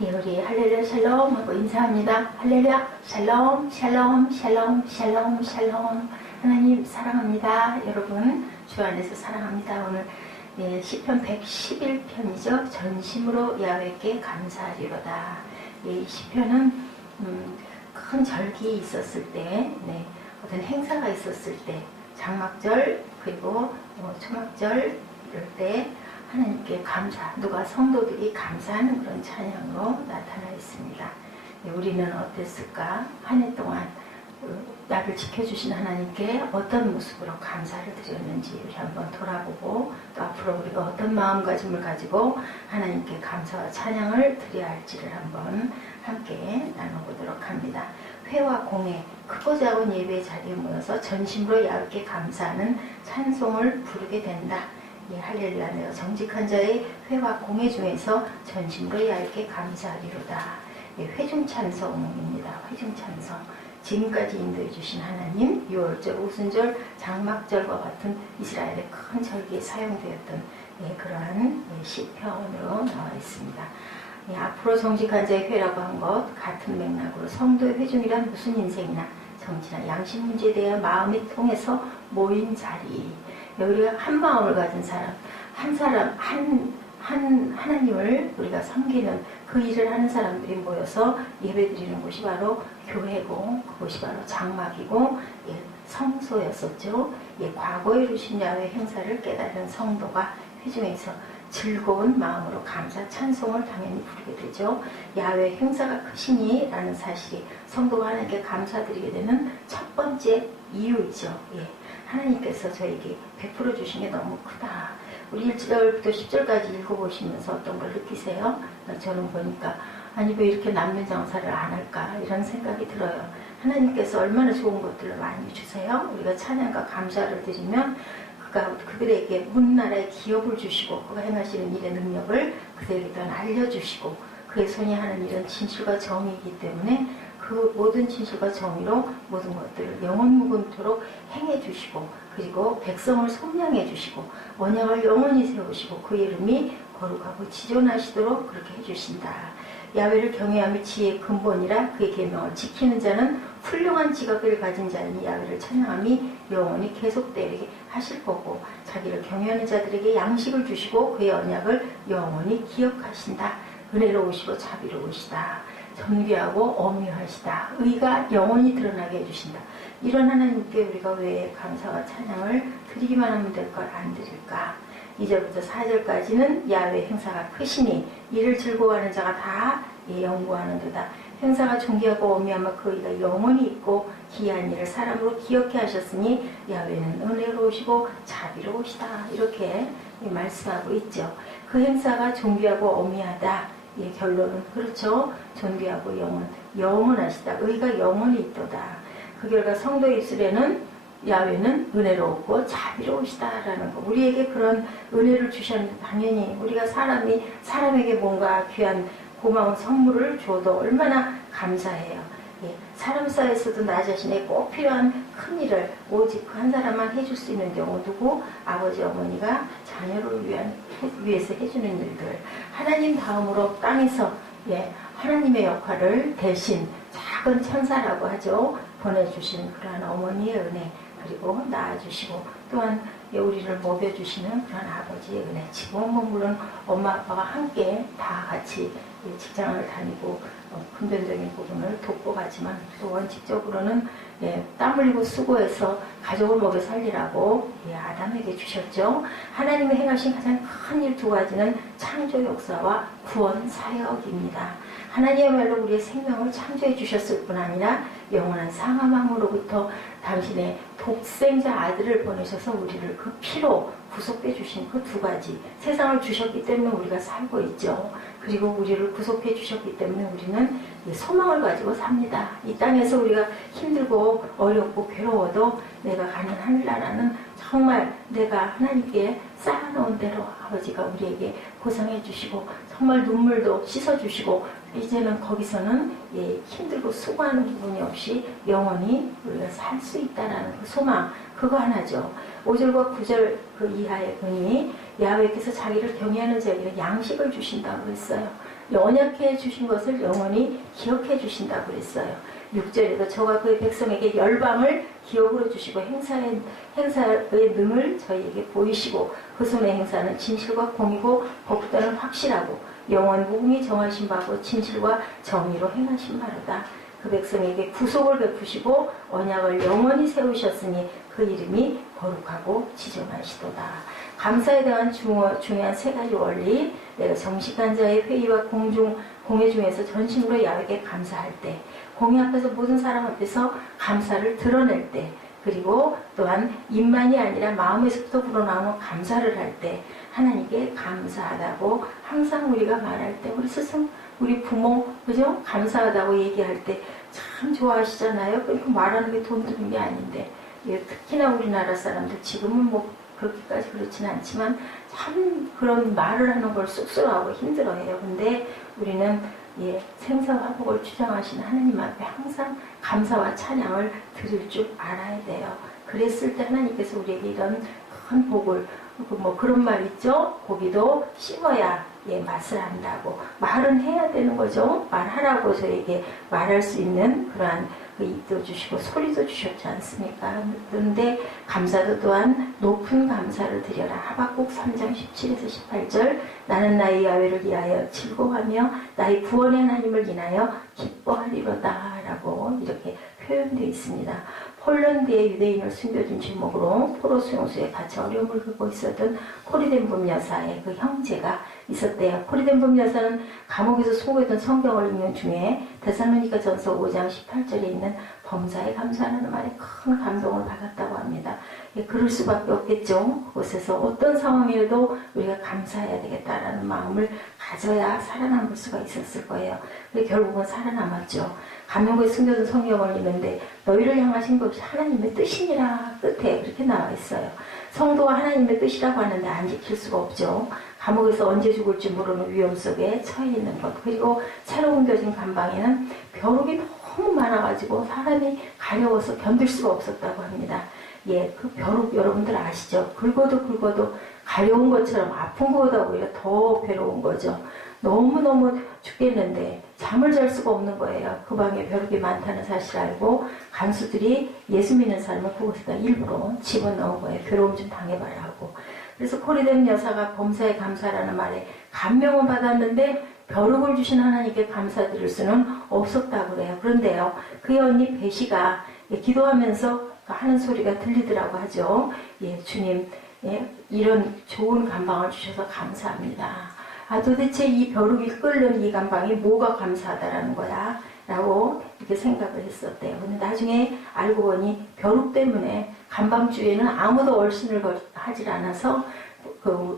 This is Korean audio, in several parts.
예, 우리 할렐루야 샬롬 하고 인사합니다. 할렐루야 샬롬 샬롬 샬롬 샬롬 샬롬. 하나님 사랑합니다. 여러분 주 안에서 사랑합니다. 오늘 예, 시편 111편이죠. 전심으로 야훼께 감사하리로다. 예, 이 시편은 큰 절기 있었을 때, 어떤 행사가 있었을 때, 장막절 그리고 초막절 이럴 때 하나님께 감사, 누가 성도들이 감사하는 그런 찬양으로 나타나 있습니다. 우리는 어땠을까? 한 해 동안 나를 지켜주신 하나님께 어떤 모습으로 감사를 드렸는지 우리 한번 돌아보고, 또 앞으로 우리가 어떤 마음가짐을 가지고 하나님께 감사와 찬양을 드려야 할지를 한번 함께 나눠보도록 합니다. 회와 공회, 크고 작은 예배 자리에 모여서 전심으로 야훼께 감사하는 찬송을 부르게 된다. 예, 할렐루야. 내가 정직한 자의 회와 공회 중에서 전심으로 야훼께 감사하리로다. 예, 회중찬송입니다. 회중찬송. 지금까지 인도해 주신 하나님, 6월절, 오순절, 장막절과 같은 이스라엘의 큰 절기에 사용되었던 그러한 시편으로 나와 있습니다. 앞으로 정직한 자의 회라고 한 것 같은 맥락으로 성도의 회중이란 무슨 인생이나 정치나 양심 문제에 대한 마음이 통해서 모인 자리, 우리가 한 마음을 가진 사람, 하나님을 우리가 섬기는 그 일을 하는 사람들이 모여서 예배드리는 곳이 바로 교회고, 그곳이 바로 장막이고, 성소였었죠. 과거에 이루신 야훼 행사를 깨달은 성도가 회중에서 즐거운 마음으로 감사 찬송을 당연히 부르게 되죠. 야훼 행사가 크시니 라는 사실이 성도가 하나님께 감사드리게 되는 첫 번째 이유이죠. 하나님께서 저에게 베풀어 주신 게 너무 크다. 우리 1절부터 10절까지 읽어보시면서 어떤 걸 느끼세요? 저는 보니까 아니 왜 이렇게 남는 장사를 안 할까 이런 생각이 들어요. 하나님께서 얼마나 좋은 것들을 많이 주세요. 우리가 찬양과 감사를 드리면 그들에게 문나라의 기업을 주시고 그가 행하시는 일의 능력을 그들에게 더 알려주시고 그의 손이 하는 일은 진실과 정의이기 때문에 그 모든 진실과 정의로 모든 것들을 영원무궁토록 행해 주시고, 그리고 백성을 속량해 주시고 언약을 영원히 세우시고 그 이름이 거룩하고 지존하시도록 그렇게 해주신다. 야훼를 경외함이 지혜의 근본이라 그의 계명을 지키는 자는 훌륭한 지각을 가진 자니 야훼를 찬양함이 영원히 계속되게 하실 거고, 자기를 경외하는 자들에게 양식을 주시고 그의 언약을 영원히 기억하신다. 은혜로우시고 자비로우시다. 정죄하고 엄유하시다. 의가 영원히 드러나게 해주신다. 이런 하나님께 우리가 왜 감사와 찬양을 드리기만 하면 될 걸 안 드릴까? 2절부터 4절까지는 야훼 행사가 크시니 이를 즐거워하는 자가 다 연구하는도다. 행사가 존귀하고 엄미하며 그 의가 영원히 있고 기이한 일을 사람으로 기억해 하셨으니 야훼는 은혜로우시고 자비로우시다. 이렇게 말씀하고 있죠. 그 행사가 존귀하고 엄미하다. 결론은 그렇죠. 존귀하고 영원하시다. 의가 영원히 있도다. 그 결과 성도의 입술에는 야훼는 은혜롭고 자비로우시다라는 거. 우리에게 그런 은혜를 주셨는데 당연히 우리가 사람에게 뭔가 귀한 고마운 선물을 줘도 얼마나 감사해요. 사람 사이에서도 나 자신의 꼭 필요한 큰 일을 오직 그 한 사람만 해줄 수 있는 경우 누구? 아버지 어머니가 자녀를 위해서 해주는 일들. 하나님 다음으로 땅에서 하나님의 역할을 대신 작은 천사라고 하죠. 보내주신 그러한 어머니의 은혜, 그리고 낳아주시고 또한 우리를 먹여주시는 그런 아버지의 은혜. 지금은 물론 엄마 아빠가 함께 다 같이 직장을 다니고 금전적인 부분을 돕고 가지만 또 원칙적으로는 땀 흘리고 수고해서 가족을 먹여 살리라고 아담에게 주셨죠. 하나님이 행하신 가장 큰 일 두 가지는 창조 역사와 구원 사역입니다. 하나님이야말로 우리의 생명을 창조해 주셨을 뿐 아니라 영원한 상하망으로부터 당신의 독생자 아들을 보내셔서 우리를 그 피로 구속해 주신 그 두 가지, 세상을 주셨기 때문에 우리가 살고 있죠. 그리고 우리를 구속해 주셨기 때문에 우리는 소망을 가지고 삽니다. 이 땅에서 우리가 힘들고 어렵고 괴로워도 내가 가는 하늘나라는 정말 내가 하나님께 쌓아놓은 대로 아버지가 우리에게 보상해 주시고 정말 눈물도 씻어주시고 이제는 거기서는 힘들고 수고하는 부분이 없이 영원히 우리가 살 수 있다는 그 소망, 그거 하나죠. 5절과 9절 그 이하의 분이 야훼께서 자기를 경외하는 자에게 양식을 주신다고 했어요. 언약해 주신 것을 영원히 기억해 주신다고 그랬어요. 6절에도 저와 그의 백성에게 열방을 기억으로 주시고 행사의 능을 저희에게 보이시고 그 손의 행사는 진실과 공의고 법도는 확실하고 영원 무궁히 정하신 바고 진실과 정의로 행하신 바로다. 그 백성에게 구속을 베푸시고 언약을 영원히 세우셨으니 그 이름이 거룩하고 지존하시도다. 감사에 대한 중요한 세 가지 원리, 내가 정직한 자의 회의와 공회 중에서 전심으로 야훼에게 감사할 때, 공회 앞에서 모든 사람 앞에서 감사를 드러낼 때, 그리고 또한 입만이 아니라 마음에서부터 불어나오는 감사를 할 때 하나님께 감사하다고 항상 우리가 말할 때 우리 스승, 우리 부모, 그죠? 감사하다고 얘기할 때 참 좋아하시잖아요. 그러니까 말하는 게 돈 드는 게 아닌데, 예, 특히나 우리나라 사람들 지금은 뭐 그렇게까지 그렇지는 않지만 참 그런 말을 하는 걸 쑥스러워하고 힘들어해요. 근데 우리는 예, 생사화복을 주장하시는 하나님 앞에 항상 감사와 찬양을 드릴 줄 알아야 돼요. 그랬을 때 하나님께서 우리에게 이런 큰 복을, 뭐 그런 말 있죠? 고기도 씹어야 예, 맛을 안다고. 말은 해야 되는 거죠. 말하라고 저에게 말할 수 있는 그러한 그 입도 주시고 소리도 주셨지 않습니까? 그런데 감사도 또한 높은 감사를 드려라. 하박국 3장 17에서 18절 나는 나의 야훼를 위하여 즐거워하며 나의 구원의 하나님을 인하여 기뻐하리로다 라고 이렇게 표현되어 있습니다. 폴란드의 유대인을 숨겨준 제목으로 포로 수용소에 갇혀 어려움을 겪고 있었던 코리덴범 여사의 그 형제가 있었대요. 코리덴범 여사는 감옥에서 수고했던 성경을 읽는 중에 데살로니가 전서 5장 18절에 있는 범사에 감사하는 말에 큰 감동을 받았다고 합니다. 예, 그럴 수밖에 없겠죠. 그곳에서 어떤 상황이라도 우리가 감사해야 되겠다라는 마음을 가져야 살아남을 수가 있었을 거예요. 근데 결국은 살아남았죠. 감옥에 숨겨둔 성경을 읽는데 너희를 향하신 것이 하나님의 뜻이니라 끝에 그렇게 나와 있어요. 성도가 하나님의 뜻이라고 하는데 안 지킬 수가 없죠. 감옥에서 언제 죽을지 모르는 위험 속에 처해 있는 것, 그리고 새로 옮겨진 감방에는 벼룩이 너무 많아가지고 사람이 가려워서 견딜 수가 없었다고 합니다. 예, 그 벼룩 여러분들 아시죠? 긁어도 가려운 것처럼 아픈 거보다 오히려 더 괴로운 거죠. 너무너무 죽겠는데 잠을 잘 수가 없는 거예요. 그 방에 벼룩이 많다는 사실을 알고 간수들이 예수 믿는 사람을 그곳에다 일부러 집어넣은 거예요. 괴로움 좀 당해봐야 하고. 그래서 코리덴 여사가 범사에 감사라는 말에 감명을 받았는데 벼룩을 주신 하나님께 감사드릴 수는 없었다고 그래요. 그런데요, 그의 언니 베시가 기도하면서 하는 소리가 들리더라고 하죠. 예, 주님, 예, 이런 좋은 감방을 주셔서 감사합니다. 아, 도대체 이 벼룩이 끓는 이 감방이 뭐가 감사하다라는 거야? 라고 이렇게 생각을 했었대요. 근데 나중에 알고 보니 벼룩 때문에 감방 주위에는 아무도 얼씬을 하질 않아서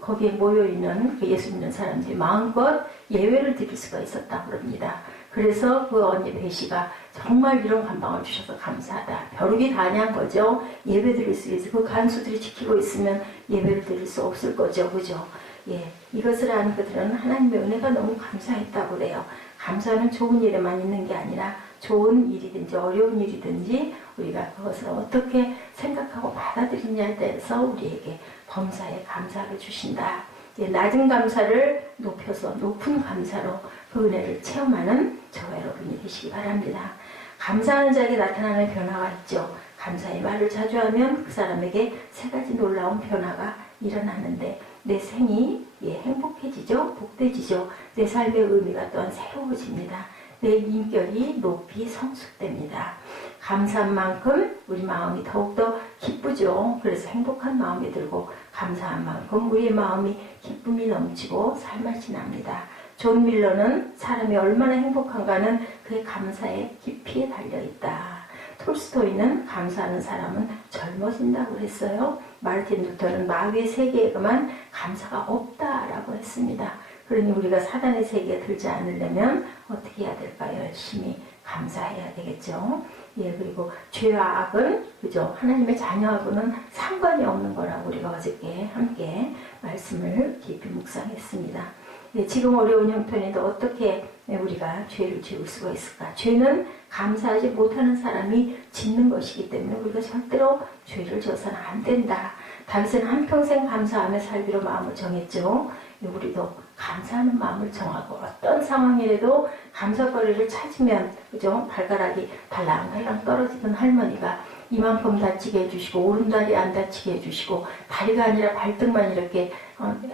거기에 모여있는 그 예수 믿는 사람들이 마음껏 예외를 드릴 수가 있었다고 그럽니다. 그래서 그 언니 베시가 정말 이런 감방을 주셔서 감사하다. 벼룩이 다냐는 거죠. 예배 드릴 수 있어. 그 간수들이 지키고 있으면 예배를 드릴 수 없을 거죠. 그죠? 예, 이것을 아는 그들은 하나님의 은혜가 너무 감사했다고 그래요. 감사는 좋은 일에만 있는 게 아니라 좋은 일이든지 어려운 일이든지 우리가 그것을 어떻게 생각하고 받아들이냐에 대해서 우리에게 범사에 감사를 주신다. 예, 낮은 감사를 높여서 높은 감사로 그 은혜를 체험하는 저와 여러분이 되시기 바랍니다. 감사하는 자에게 나타나는 변화가 있죠. 감사의 말을 자주 하면 그 사람에게 세 가지 놀라운 변화가 일어나는데 내 생이 예, 행복해지죠. 복되지죠. 내 삶의 의미가 또한 새로워집니다. 내 인격이 높이 성숙됩니다. 감사한 만큼 우리 마음이 더욱더 기쁘죠. 그래서 행복한 마음이 들고 감사한 만큼 우리의 마음이 기쁨이 넘치고 살맛이 납니다. 존 밀러는 사람이 얼마나 행복한가는 그의 감사의 깊이에 달려있다. 톨스토이는 감사하는 사람은 젊어진다고 했어요. 마르틴 루터는 마귀의 세계에만 감사가 없다라고 했습니다. 그러니 우리가 사단의 세계에 들지 않으려면 어떻게 해야 될까요? 열심히 감사해야 되겠죠. 예, 그리고 죄와 악은, 그죠? 하나님의 자녀하고는 상관이 없는 거라고 우리가 어저께 함께 말씀을 깊이 묵상했습니다. 예, 지금 어려운 형편인데 어떻게 우리가 죄를 지을 수가 있을까? 죄는 감사하지 못하는 사람이 짓는 것이기 때문에 우리가 절대로 죄를 져서는 안 된다. 다윗은 한평생 감사하며 살기로 마음을 정했죠. 우리도 감사하는 마음을 정하고 어떤 상황이라도 감사거리를 찾으면 그죠? 발가락이 달랑달랑 떨어지던 할머니가 이만큼 다치게 해주시고 오른다리 안 다치게 해주시고 다리가 아니라 발등만 이렇게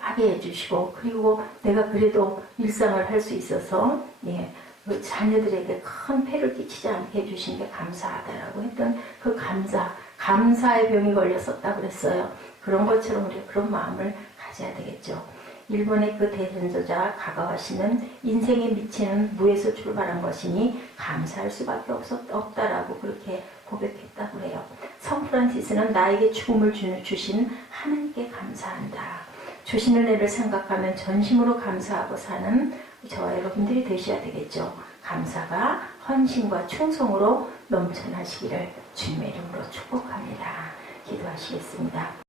하게 해주시고 그리고 내가 그래도 일상을 할 수 있어서 예, 그 자녀들에게 큰 폐를 끼치지 않게 해주신 게 감사하다라고 했던 그 감사의 병이 걸렸었다고 그랬어요. 그런 것처럼 우리가 그런 마음을 가져야 되겠죠. 일본의 그 대선조자 가가와시는 인생에 미치는 무에서 출발한 것이니 감사할 수밖에 없다라고 그렇게 고백했다고 그래요. 성 프란시스는 나에게 죽음을 주신 하나님께 감사한다. 주시는 애를 생각하면 전심으로 감사하고 사는 저와 여러분들이 되셔야 되겠죠. 감사가 헌신과 충성으로 넘쳐나시기를 주님의 이름으로 축복합니다. 기도하시겠습니다.